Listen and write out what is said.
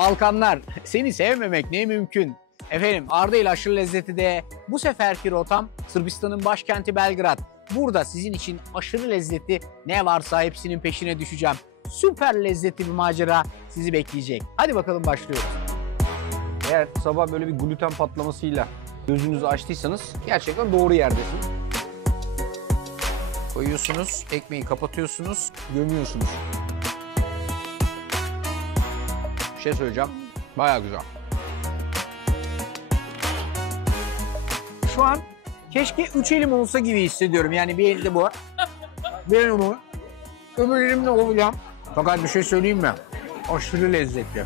Balkanlar, seni sevmemek ne mümkün. Efendim Ardail aşırı lezzeti de bu seferki rotam Sırbistan'ın başkenti Belgrad. Burada sizin için aşırı lezzetli ne varsa hepsinin peşine düşeceğim. Süper lezzetli bir macera sizi bekleyecek. Hadi bakalım başlıyoruz. Eğer sabah böyle bir gluten patlamasıyla gözünüzü açtıysanız gerçekten doğru yerdesiniz. Koyuyorsunuz, ekmeği kapatıyorsunuz, gömüyorsunuz. Bir şey söyleyeceğim. Bayağı güzel. Şu an keşke 3 elim olsa gibi hissediyorum. Yani bir elde bu, bir elim bu, öbür elimle olacağım. Fakat bir şey söyleyeyim mi? Aşırı lezzetli.